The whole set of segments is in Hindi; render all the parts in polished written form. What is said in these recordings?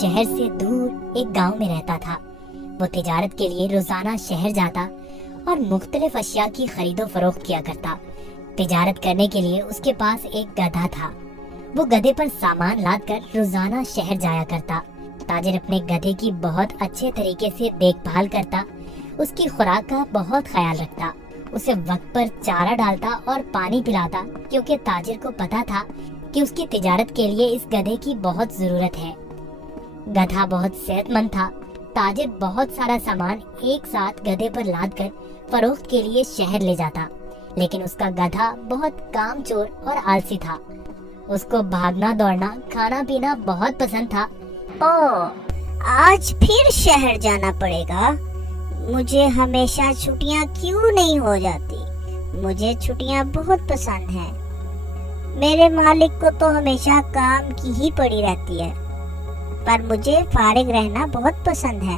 शहर से दूर एक गांव में रहता था। वो तिजारत के लिए रोजाना शहर जाता और मुख्तलिफ अशिया की खरीदो फरोख्त किया करता। तिजारत करने के लिए उसके पास एक गधा था। वो गधे पर सामान लादकर रोजाना शहर जाया करता। ताजिर अपने गधे की बहुत अच्छे तरीके से देखभाल करता, उसकी खुराक का बहुत ख्याल रखता, उसे वक्त पर चारा डालता और पानी पिलाता, क्योंकि ताजिर को पता था कि उसकी तिजारत के लिए इस गधे की बहुत जरूरत है। गधा बहुत सेहतमंद था। ताजिर बहुत सारा सामान एक साथ गधे पर लादकर फरोख्त के लिए शहर ले जाता, लेकिन उसका गधा बहुत कामचोर और आलसी था। उसको भागना दौड़ना, खाना पीना बहुत पसंद था। आज फिर शहर जाना पड़ेगा। मुझे हमेशा छुट्टियां क्यों नहीं हो जाती? मुझे छुट्टियां बहुत पसंद हैं। मेरे मालिक को तो हमेशा काम की ही पड़ी रहती है, पर मुझे फारिग रहना बहुत पसंद है।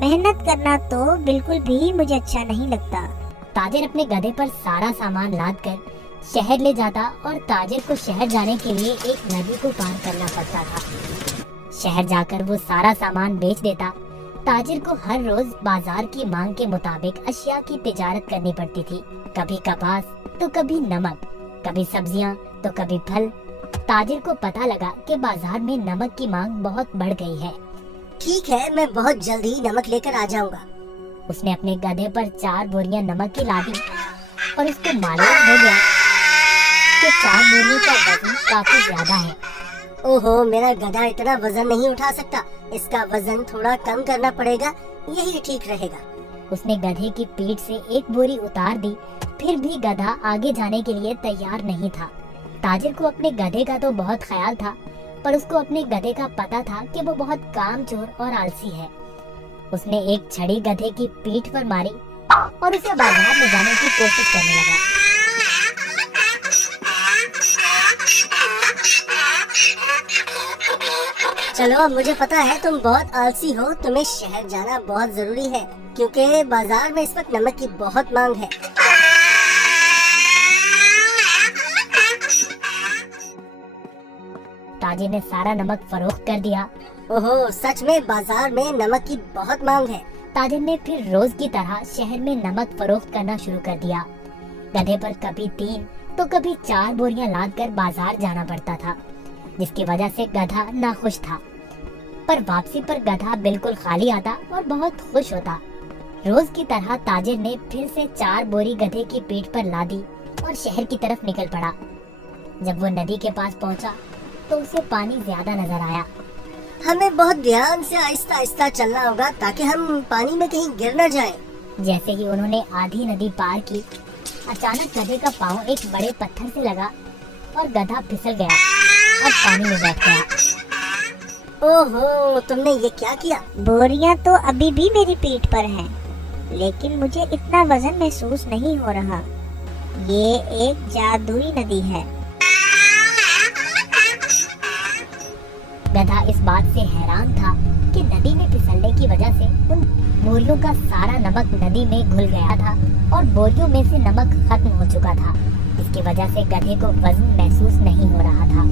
मेहनत करना तो बिल्कुल भी मुझे अच्छा नहीं लगता। ताजिर अपने गधे पर सारा सामान लादकर शहर ले जाता और ताजिर को शहर जाने के लिए एक नदी को पार करना पड़ता था। शहर जाकर वो सारा सामान बेच देता। ताजिर को हर रोज बाजार की मांग के मुताबिक अशिया की तिजारत करनी पड़ती थी। कभी कपास तो कभी नमक, कभी सब्जियां तो कभी फल। ताजिर को पता लगा कि बाजार में नमक की मांग बहुत बढ़ गई है। ठीक है, मैं बहुत जल्दी नमक लेकर आ जाऊंगा। उसने अपने गधे पर 4 बोरियां नमक की लादी और उसको मालूम हो गया कि 4 बोरियों का वजन काफी ज्यादा है। ओहो, मेरा गधा इतना वजन नहीं उठा सकता। इसका वजन थोड़ा कम करना पड़ेगा, यही ठीक रहेगा। उसने गधे की पीठ से एक बोरी उतार दी, फिर भी गधा आगे जाने के लिए तैयार नहीं था। ताजिर को अपने गधे का तो बहुत ख्याल था, पर उसको अपने गधे का पता था कि वो बहुत कामचोर और आलसी है। उसने एक छड़ी गधे की पीठ पर मारी और उसे बाजार में जाने की कोशिश करने लगा। चलो, मुझे पता है तुम बहुत आलसी हो। तुम्हें शहर जाना बहुत जरूरी है, क्योंकि बाजार में इस वक्त नमक की बहुत मांग है। ताजिर ने सारा नमक फरोख्त कर दिया। ओहो, सच में बाजार में नमक की बहुत मांग है। ताजिर ने फिर रोज की तरह शहर में नमक फरोख्त करना शुरू कर दिया। गधे पर कभी 3 तो कभी 4 बोरियां लादकर बाजार जाना पड़ता था, जिसकी वजह से गधा नाखुश था। पर वापसी पर गधा बिल्कुल खाली आता और बहुत खुश होता। रोज की तरह ताजिर ने फिर से 4 बोरी गधे की पीठ पर लादी और शहर की तरफ निकल पड़ा। जब वो नदी के पास पहुंचा तो उसे पानी ज्यादा नजर आया। हमें बहुत ध्यान से आहिस्ता आहिस्ता चलना होगा, ताकि हम पानी में कहीं गिर न जाएं। जैसे ही उन्होंने आधी नदी पार की, अचानक गधे का पाँव एक बड़े पत्थर से लगा और गधा फिसल गया और पानी में बैठ गया। ओहो, तुमने ये क्या किया? बोरियां तो अभी भी मेरी पीठ पर हैं, लेकिन मुझे इतना वजन महसूस नहीं हो रहा। ये एक जादुई नदी है। गधा इस बात से हैरान था कि नदी में फिसलने की वजह से उन बोरियों का सारा नमक नदी में घुल गया था और बोरियों में से नमक खत्म हो चुका था। इसकी वजह से गधे को वजन महसूस नहीं हो रहा था,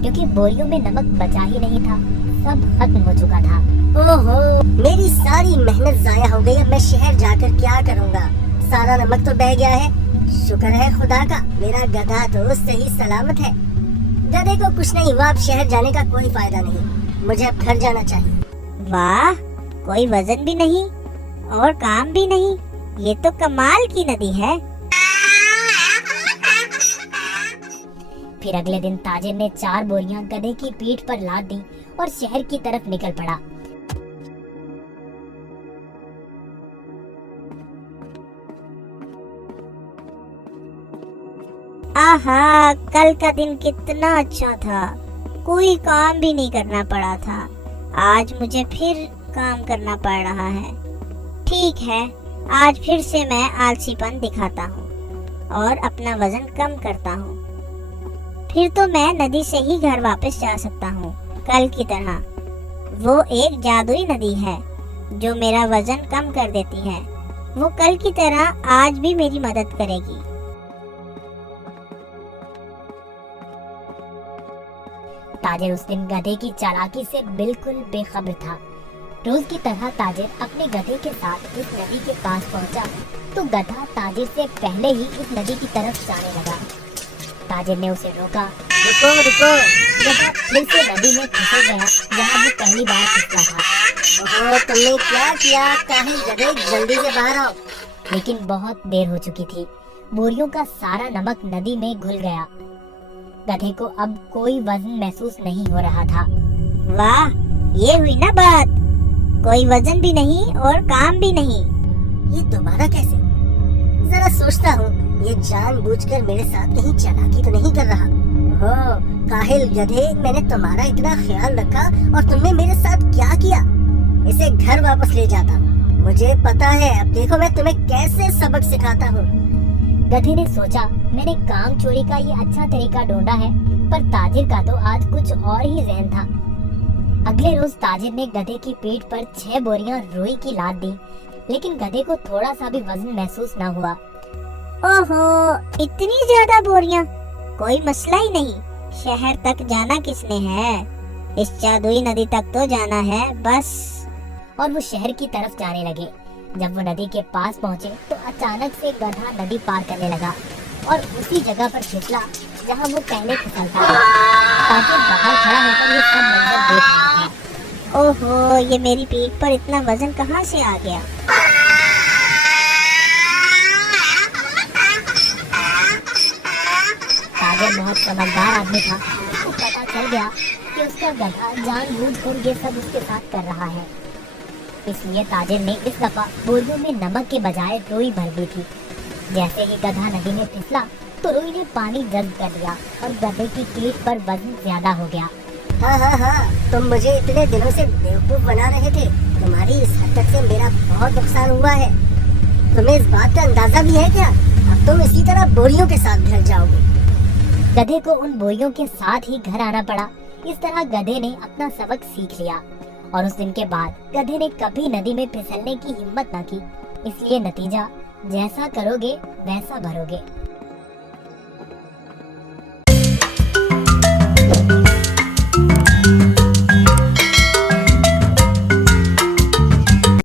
क्योंकि बोरियों में नमक बचा ही नहीं था, सब खत्म हो चुका था। ओहो, मेरी सारी मेहनत जाया हो गई। अब मैं शहर जाकर क्या करूँगा? सारा नमक तो बह गया है। शुक्र है खुदा का, मेरा गधा तो सही सलामत है। गधे को कुछ नहीं हुआ। अब शहर जाने का कोई फायदा नहीं, मुझे अब घर जाना चाहिए। वाह, कोई वजन भी नहीं और काम भी नहीं। ये तो कमाल की नदी है। फिर अगले दिन ताजिर ने 4 बोरियां गधे की पीठ पर लाद दी और शहर की तरफ निकल पड़ा। आहा, कल का दिन कितना अच्छा था। कोई काम भी नहीं करना पड़ा था। आज मुझे फिर काम करना पड़ रहा है। ठीक है, आज फिर से मैं आलसीपन दिखाता हूँ और अपना वजन कम करता हूँ। फिर तो मैं नदी से ही घर वापस जा सकता हूँ, कल की तरह। वो एक जादुई नदी है जो मेरा वजन कम कर देती है। वो कल की तरह आज भी मेरी मदद करेगी। ताजिर उस दिन गधे की चालाकी से बिल्कुल बेखबर था। रोज की तरह ताजिर अपने गधे के साथ इस नदी के पास पहुंचा तो गधा ताजिर से पहले ही इस नदी की तरफ जाने लगा। ताजिर ने उसे रोका। रुको रुको। गधा फिर से नदी में फिसल गया जहाँ वो पहली बार फिसला था। ओहो, तुमने क्या किया? काहिल गधे, जल्दी से बाहर आओ। लेकिन बहुत देर हो चुकी थी। बोरियों का सारा नमक नदी में घुल गया। गधे को अब कोई वजन महसूस नहीं हो रहा था। वाह, ये हुई ना बात। कोई वजन भी नहीं और काम भी नहीं। ये दोबारा कैसे? जरा सोचता हूँ, ये जानबूझकर मेरे साथ कहीं चालाकी तो नहीं कर रहा। हो काहिल गधे, मैंने तुम्हारा इतना ख्याल रखा और तुमने मेरे साथ क्या किया? इसे घर वापस ले जाता हूँ। मुझे पता है, अब देखो मैं तुम्हें कैसे सबक सिखाता हूँ। गधे ने सोचा, मैंने काम चोरी का ये अच्छा तरीका ढूंढा है, पर ताजिर का तो आज कुछ और ही ज़हन था। अगले रोज ताजिर ने गधे की पीठ पर 6 बोरियां रुई की लाद दी, लेकिन गधे को थोड़ा सा भी वजन महसूस न हुआ। ओहो, इतनी ज्यादा बोरियां? कोई मसला ही नहीं। शहर तक जाना किसने है? इस जादुई नदी तक तो जाना है बस। और वो शहर की तरफ जाने लगे। जब वो नदी के पास पहुंचे तो अचानक से गधा नदी पार करने लगा और उसी जगह पर फिसला जहां वो पहले फिसलता था। ताजिर बाहर खड़ा होकर ये सब मंजर देख रहा था। ओहो, ये मेरी पीठ पर इतना वजन कहाँ से आ गया? ताजिर बहुत समझदार आदमी था। उसको पता चल गया कि उसका गधा जानबूझकर ये सब उसके साथ कर रहा है। इसलिए ताजिर ने इस दफा बोरियों में नमक के बजाय रुई भर दी थी। जैसे ही गधा नदी में फिसला तो रुई ने पानी जब्त कर लिया और गधे की पीठ पर वजन ज्यादा हो गया। हाँ, तुम मुझे इतने दिनों से बेवकूफ बना रहे थे। तुम्हारी इस हरकत से मेरा बहुत नुकसान हुआ है। तुम्हें इस बात का अंदाजा भी है क्या? अब तुम इसी तरह बोरियों के साथ घर जाओगे। गधे को उन बोरियों के साथ ही घर आना पड़ा। इस तरह गधे ने अपना सबक सीख लिया और उस दिन के बाद गधे ने कभी नदी में फिसलने की हिम्मत न की। इसलिए नतीजा, जैसा करोगे वैसा भरोगे।